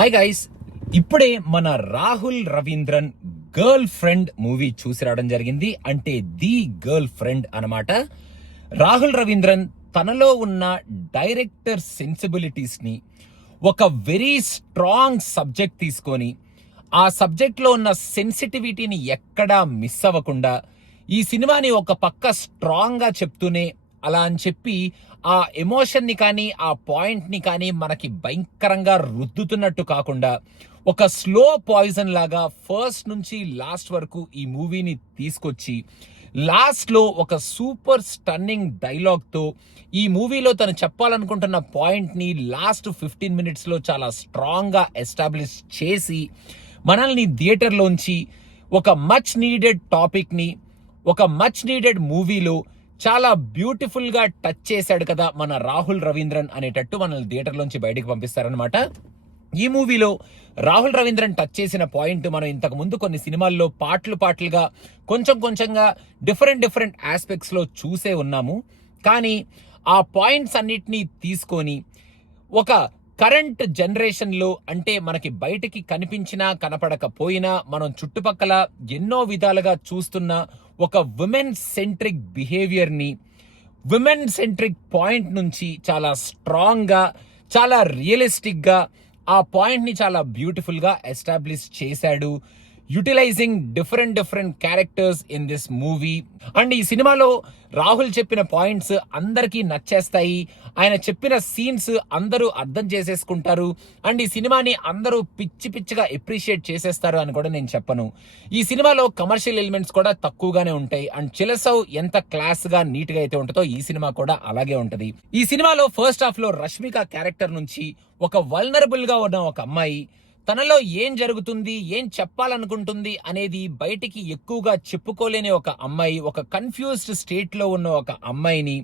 Hi guys, ఇప్పుడే మన Rahul Ravindran girl friend movie చూసి రావడం జరిగింది. అంటే ది గర్ల్ ఫ్రెండ్ అన్నమాట. రాహుల్ రవీంద్రన్ తనలో ఉన్న డైరెక్టర్ సెన్సిబిలిటీస్ ని ఒక వెరీ స్ట్రాంగ్ సబ్జెక్ట్ తీసుకొని ఆ సబ్జెక్ట్ లో ఉన్న సెన్సిటివిటీని ఎక్కడా మిస్ అవ్వకుండా ఈ సినిమాని ఒక పక్క స్ట్రాంగ్ గా చెప్తూనే అలా అని చెప్పి ఆ ఎమోషన్ ని కానీ ఆ పాయింట్ ని కానీ మనకి భయంకరంగా రుద్దుతున్నట్టు కాకుండా ఒక స్లో పాయిజన్ లాగా ఫస్ట్ నుంచి లాస్ట్ వరకు ఈ మూవీని తీసుకొచ్చి లాస్ట్ లో ఒక సూపర్ స్టన్నింగ్ డైలాగ్ తో ఈ మూవీలో తను చెప్పాలనుకుంటున్న పాయింట్ ని లాస్ట్ 15 మినిట్స్ లో చాలా స్ట్రాంగ్ గా ఎస్టాబ్లిష్ చేసి మనల్ని థియేటర్లోంచి ఒక మచ్ నీడెడ్ టాపిక్ ని ఒక మచ్ నీడెడ్ మూవీలో చాలా బ్యూటిఫుల్ గా టచ్ చేశాడు కదా మన రాహుల్ రవీంద్రన్ అనేటట్టు మనల్ని థియేటర్లోంచి బయటకు పంపిస్తారనమాట. ఈ మూవీలో రాహుల్ రవీంద్రన్ టచ్ చేసిన పాయింట్ మనం ఇంతకు ముందు కొన్ని సినిమాల్లో పాటలుగా కొంచెంగా డిఫరెంట్ ఆస్పెక్ట్స్ లో చూసే ఉన్నాము. కానీ ఆ పాయింట్స్ అన్నిటినీ తీసుకొని ఒక కరెంట్ జనరేషన్ లో, అంటే మనకి బయటికి కనిపించినా కనపడకపోయినా మనం చుట్టుపక్కల ఎన్నో విధాలుగా చూస్తున్న ఒక విమెన్ సెంట్రిక్ బిహేవియర్ ని, విమెన్ సెంట్రిక్ పాయింట్ నుంచి చాలా స్ట్రాంగ్ గా, చాలా రియలిస్టిక్ గా ఆ పాయింట్ ని చాలా బ్యూటిఫుల్ గా ఎస్టాబ్లిష్ చేశాడు, utilising different characters in this movie. And ఈ సినిమాలో రాహుల్ చెప్పిన పాయింట్స్ అందరికీ నచ్చేస్తాయి. ఆయన చెప్పిన సీన్స్ అందరూ అర్థం చేసేసుకుంటారు. అండ్ ఈ సినిమాని అందరూ పిచ్చిగా ఎప్రిషియేట్ చేసేస్తారు అని కూడా నేను చెప్పను. ఈ సినిమాలో కమర్షియల్ ఎలిమెంట్స్ కూడా తక్కువగానే ఉంటాయి. అండ్ చిలసౌ ఎంత క్లాస్ గా నీట్ గా అయితే ఉంటుందో ఈ సినిమా కూడా అలాగే ఉంటది. ఈ సినిమాలో ఫస్ట్ హాఫ్ లో రష్మిక క్యారెక్టర్ నుంచి ఒక వల్నరబుల్ గా ఉన్న ఒక అమ్మాయి తనలో ఏం జరుగుతుంది, ఏం చెప్పాలనుకుంటుంది అనేది బయటికి ఎక్కువగా చెప్పుకోలేని ఒక అమ్మాయి, ఒక కన్ఫ్యూజ్డ్ స్టేట్ లో ఉన్న ఒక అమ్మాయిని,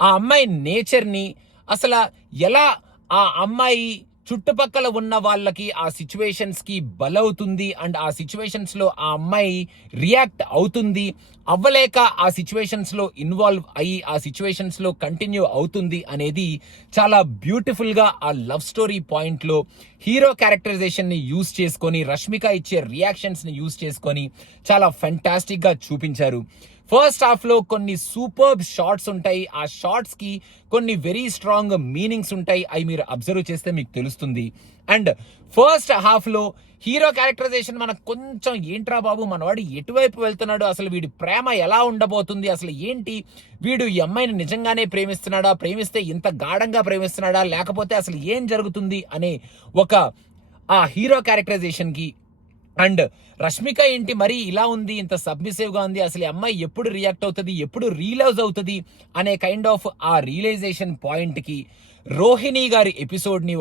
ఆ అమ్మాయి నేచర్ ని అసలు ఎలా ఆ అమ్మాయి చుట్టుపక్కల ఉన్న వాళ్ళకి ఆ సిచ్యువేషన్స్ కి బలవుతుంది అండ్ ఆ సిచ్యువేషన్స్ లో ఆ అమ్మాయి రియాక్ట్ అవుతుంది, అవ్వలేక ఆ సిచ్యువేషన్స్ లో ఇన్వాల్వ్ అయ్యి ఆ సిచ్యువేషన్స్ లో కంటిన్యూ అవుతుంది అనేది చాలా బ్యూటిఫుల్ గా ఆ లవ్ స్టోరీ పాయింట్ లో హీరో క్యారెక్టరైజేషన్ ని యూజ్ చేసుకొని, రష్మిక ఇచ్చే రియాక్షన్స్ ని యూజ్ చేసుకొని చాలా ఫెంటాస్టిక్ గా చూపించారు. ఫస్ట్ హాఫ్ లో కొన్ని సూపర్బ్ షార్ట్స్ ఉంటాయి. ఆ షార్ట్స్ కి కొన్ని వెరీ స్ట్రాంగ్ మీనింగ్స్ ఉంటాయి. అవి మీరు అబ్జర్వ్ చేస్తే మీకు తెలుస్తుంది. అండ్ ఫస్ట్ హాఫ్ లో హీరో క్యారెక్టరైజేషన్ మనకు కొంచెం ఏంట్రా బాబు మనవాడు ఎటువైపు వెళ్తున్నాడు, అసలు వీడి ప్రేమ ఎలా ఉండబోతుంది, అసలు ఏంటి వీడు ఈ అమ్మాయిని నిజంగానే ప్రేమిస్తున్నాడా, ప్రేమిస్తే ఇంత గాఢంగా ప్రేమిస్తున్నాడా, లేకపోతే అసలు ఏం జరుగుతుంది అనే ఒక ఆ హీరో క్యారెక్టరైజేషన్ కి, అండ్ రష్మిక ఏంటి మరి ఇలా ఉంది, ఇంత సబ్మిసివ్ గా ఉంది, అసలు ఈ అమ్మాయి ఎప్పుడు రియాక్ట్ అవుతుంది, ఎప్పుడు రియలైజ్ అవుతుంది అనే కైండ్ ఆఫ్ ఆ రియలైజేషన్ పాయింట్ కి రోహిణి గారి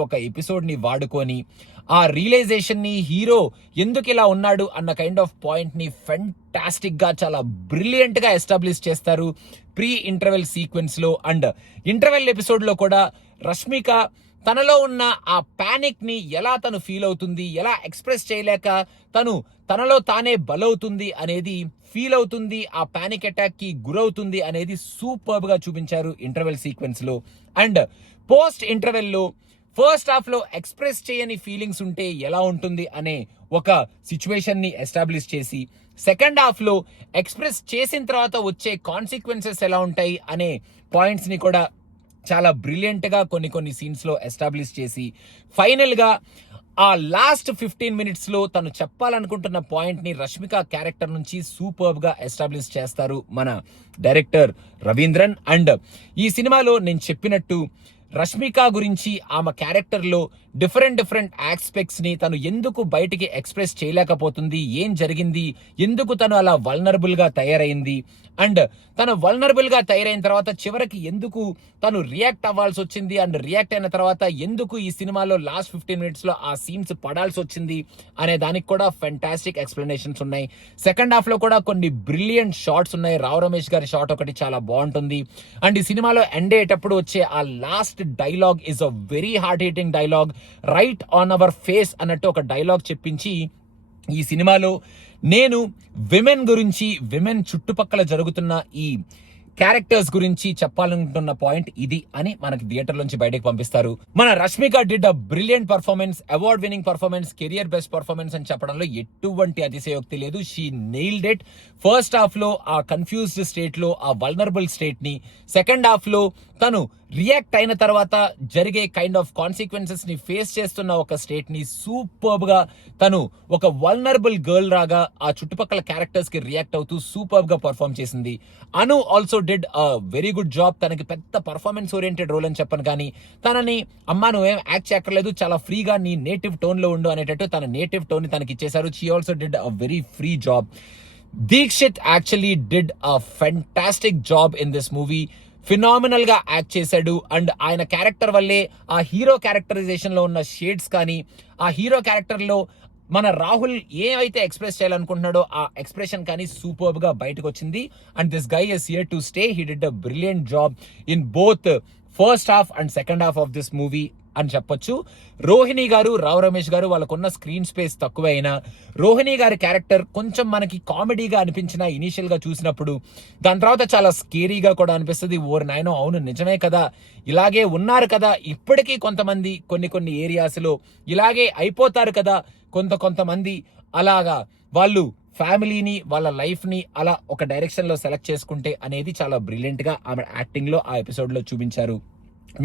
ఒక ఎపిసోడ్ ని వాడుకొని ఆ రియలైజేషన్ ని హీరో ఎందుకు ఇలా ఉన్నాడు అన్న కైండ్ ఆఫ్ పాయింట్ ని ఫెంటాస్టిక్ గా చాలా బ్రిలియంట్ గా ఎస్టాబ్లిష్ చేస్తారు ప్రీ ఇంటర్వెల్ సీక్వెన్స్ లో. అండ్ ఇంటర్వెల్ ఎపిసోడ్ లో కూడా రష్మిక తనలో ఉన్న ఆ పానిక్ ని ఎలా తను ఫీల్ అవుతుంది, ఎలా ఎక్స్ప్రెస్ చేయలేక తనలో తానే బలవుతుంది అనేది ఫీల్ అవుతుంది, ఆ పానిక్ అటాక్ కి గురవుతుంది అనేది సూపర్బ్ గా చూపించారు ఇంటర్వెల్ సీక్వెన్స్ లో. అండ్ పోస్ట్ ఇంటర్వెల్ లో ఫస్ట్ హాఫ్ లో ఎక్స్ప్రెస్ చేయని ఫీలింగ్స్ ఉంటే ఎలా ఉంటుంది అనే ఒక సిచ్యువేషన్ ని ఎస్టాబ్లిష్ చేసి, సెకండ్ హాఫ్ లో ఎక్స్ప్రెస్ చేసిన తర్వాత వచ్చే కాన్సిక్వెన్సెస్ ఎలా ఉంటాయి అనే పాయింట్స్ ని కూడా చాలా బ్రిలియంట్ గా కొన్ని సీన్స్ లో ఎస్టాబ్లిష్ చేసి, ఫైనల్ గా ఆ లాస్ట్ 15 మినిట్స్ లో తను చెప్పాలనుకుంటున్న పాయింట్ ని రష్మిక క్యారెక్టర్ నుంచి సూపర్బ్ గా ఎస్టాబ్లిష్ చేస్తారు మన డైరెక్టర్ రవీంద్రన్. అండ్ ఈ సినిమాలో నేను చెప్పినట్టు రష్మిక గురించి ఆమె క్యారెక్టర్ లో డిఫరెంట్ ఆస్పెక్ట్స్ ని తను ఎందుకు బయటికి ఎక్స్ప్రెస్ చేయలేకపోతుంది, ఏం జరిగింది, ఎందుకు తను అలా వల్నరబుల్ గా తయారైంది, అండ్ తను వల్నరబుల్ గా తయారైన తర్వాత చివరికి ఎందుకు తను రియాక్ట్ అవ్వాల్సి వచ్చింది, అండ్ రియాక్ట్ అయిన తర్వాత ఎందుకు ఈ సినిమాలో లాస్ట్ 15 మినిట్స్ లో ఆ సీన్స్ పడాల్సి వచ్చింది అనే దానికి కూడా ఫెంటాస్టిక్ ఎక్స్ప్లెనేషన్స్ ఉన్నాయి. సెకండ్ హాఫ్ లో కూడా కొన్ని బ్రిలియంట్ షార్ట్స్ ఉన్నాయి. రావు రమేష్ గారి షాట్ ఒకటి చాలా బాగుంటుంది. అండ్ ఈ సినిమాలో ఎండ్ అయ్యేటప్పుడు వచ్చే ఆ last dialogue is a very heart hitting dialogue, right on hour face అన్నట్టు ఒక డైలాగ్ చెప్పించి ఈ సినిమాలో నేను విమెన్ గురించి, విమెన్ చుట్టుపక్కల జరుగుతున్న ఈ క్యారెక్టర్స్ గురించి చెప్పాలనుకుంటున్న పాయింట్ ఇది అని మనకి థియేటర్ నుంచి బయటకు పంపిస్తారు. మన Rashmika did a brilliant performance, award winning performance, career best performance అని చెప్పడంలో ఎటువంటి అతిశయోక్తి లేదు. She nailed it. First half లో ఆ కన్ఫ్యూజ్డ్ స్టేట్ లో, ఆ వల్నరబుల్ స్టేట్ ని, సెకండ్ హాఫ్ లో తను రియాక్ట్ అయిన తర్వాత జరిగే కైండ్ ఆఫ్ కాన్సిక్వెన్సెస్ ని ఫేస్ చేస్తున్న ఒక స్టేట్ ని సూపర్బ్ గా తను ఒక వల్నరబుల్ గర్ల్ రాగా ఆ చుట్టుపక్కల క్యారెక్టర్స్ కి రియాక్ట్ అవుతూ సూపర్బ్ గా పర్ఫార్మ్ చేసింది. Anu also did a very good job. తనకి పెద్ద పర్ఫార్మెన్స్ ఓరియంటెడ్ రోల్ అని చెప్పను కానీ తనని అమ్మా నువ్వేం యాక్ట్ చేయక్కర్లేదు, చాలా ఫ్రీగా నీ నేటివ్ టోన్ లో ఉండు అనేటట్టు తన నేటివ్ టోన్ ని తనకి ఇచ్చేశారు. She also did a very free job. Dikshit actually did a fantastic job in this movie. Phenomenal గా యాక్ట్ చేశాడు. అండ్ ఆయన క్యారెక్టర్ వల్లే ఆ హీరో క్యారెక్టరైజేషన్ లో ఉన్న షేడ్స్ కానీ, ఆ హీరో క్యారెక్టర్ లో మన రాహుల్ ఏమైతే ఎక్స్ప్రెస్ చేయాలనుకుంటున్నాడో ఆ ఎక్స్ప్రెషన్ కానీ సూపర్బ్ గా బయటకు వచ్చింది. And this guy is here to stay. He did a brilliant job in both first half and second half of this movie అని చెప్పొచ్చు. రోహిణి గారు, రావు రమేష్ గారు వాళ్ళకున్న స్క్రీన్ స్పేస్ తక్కువ అయినా రోహిణి గారి క్యారెక్టర్ కొంచెం మనకి కామెడీగా అనిపించిన ఇనీషియల్ గా చూసినప్పుడు, దాని తర్వాత చాలా స్కేరీగా కూడా అనిపిస్తుంది. ఓర్ నాయనో అవును నిజమే కదా, ఇలాగే ఉన్నారు కదా ఇప్పటికీ కొంతమంది కొన్ని ఏరియాస్ లో, ఇలాగే అయిపోతారు కదా కొంతమంది, అలాగా వాళ్ళు ఫ్యామిలీని వాళ్ళ లైఫ్ ని అలా ఒక డైరెక్షన్ లో సెలెక్ట్ చేసుకుంటే అనేది చాలా బ్రిలియంట్ గా ఆమె యాక్టింగ్ లో ఆ ఎపిసోడ్ లో చూపించారు.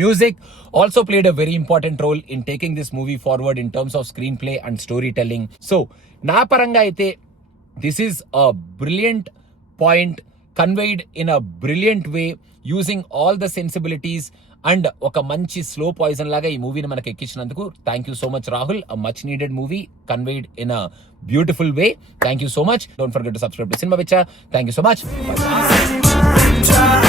Music also played a very important role in taking this movie forward in terms of screenplay and storytelling. So, na paranga aithe, this is a brilliant point conveyed in a brilliant way using all the sensibilities and oka manchi slow poison laga ee movie ni manaku ekkichinanduku thank you so much Rahul. A much needed movie conveyed in a beautiful way. Thank you so much. Don't forget to subscribe to Cinema Vicha. Thank you so much. Bye.